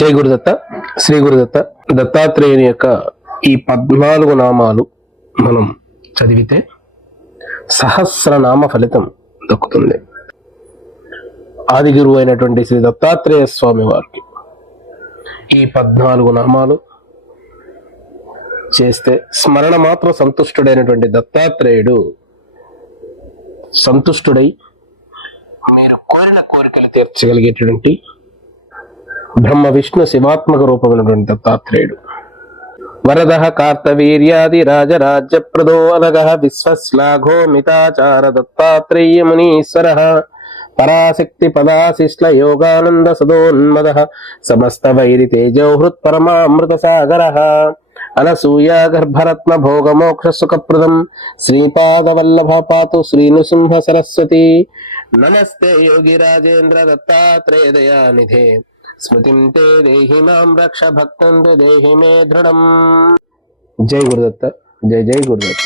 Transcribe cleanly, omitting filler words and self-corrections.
జై గురుదత్త, శ్రీ గురుదత్త. దత్తాత్రేయుని యొక్క ఈ 14 నామాలు మనం చదివితే సహస్రనామ ఫలితం దక్కుతుంది. ఆది గురువు అయినటువంటి శ్రీ దత్తాత్రేయ స్వామి వారికి ఈ 14 నామాలు చేస్తే స్మరణ మాత్రం సంతుష్టుడైనటువంటి దత్తాత్రేయుడు సంతుష్టుడై మీరు కోరిన కోరికలు తీర్చగలిగేటువంటి బ్రహ్మ విష్ణు శివాత్మక రూపమైనటువంటి దత్తాత్రేయుడు. వరద కార్తవీర్యాది రాజరాజ్యప్రదో అనగ విశ్వశ్లాఘో మితాచార దత్తాత్రేయ మునీశ్వర పరాశక్తి పదాశిష్ల యోగానంద సదోన్మద సమస్త వైరి తేజో హృత్ పరమామృత సాగర అనసూయ గర్భరత్న భోగ మోక్ష సుఖప్రదం శ్రీపాద వల్లభ పాతు శ్రీనుసింహ సరస్వతి. నమస్తే యోగి రాజేంద్ర దత్తాత్రేయ దయానిధే స్మృతిం తే దేహినాం రక్ష భక్తం తే దేహి మే దృఢం. జై గురుదత్త, జై జై గురుదత్త.